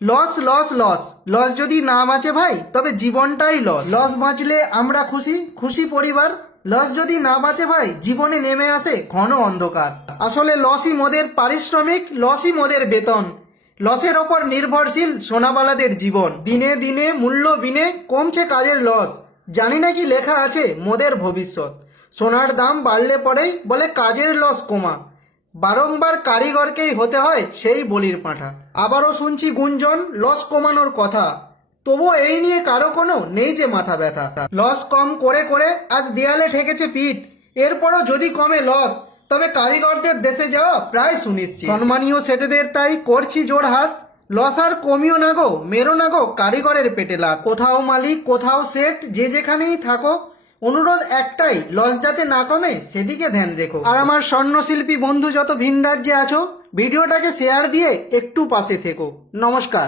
Loss loss loss loss যদি না বাঁচে ভাই তবে জীবনটাই লস। লস বাঁচলে আমরা খুশি, খুশি পরিবার। লস যদি না বাঁচে ভাই জীবনে নেমে আসে ঘন অন্ধকার। আসলে লসই মোদের পারিশ্রমিক, লসই মোদের বেতন। লসের ওপর নির্ভরশীল সোনাবালাদের জীবন। দিনে দিনে মূল্য বিনে কমছে কাজের লস। জানি না কি লেখা আছে মোদের ভবিষ্যৎ। সোনার দাম বাড়লে পরেই বলে কাজের লস কমা। বারংবার কারিগরকেই হতে হয় সেই বলির পাঁঠা। আবারও শুনছি গুঞ্জন লস কমানোর কথা, তবুও এই নিয়ে কারো কোনো নেই যে মাথা ব্যথা। লস কম করে করে আজ দেয়ালে ঠেকেছে পিঠ। এরপরও যদি কমে লস তবে কারিগরদের দেশে যাওয়া প্রায় সুনিশ্চিত। সম্মানীয় সেটেদের তাই করছি জোড় হাত, লস আর কমিও না গো, মেরো না গো কারিগরের পেটে লাগ। কোথাও মালিক কোথাও সেট, যে যেখানেই থাকো, অনুরোধ একটাই, লস যাতে না কমে সেদিকে ধ্যান রেখো। আর আমার স্বর্ণশিল্পী বন্ধু যত ভিন রাজ্যে আছো, ভিডিওটাকে শেয়ার দিয়ে একটু পাশে থেকো। নমস্কার।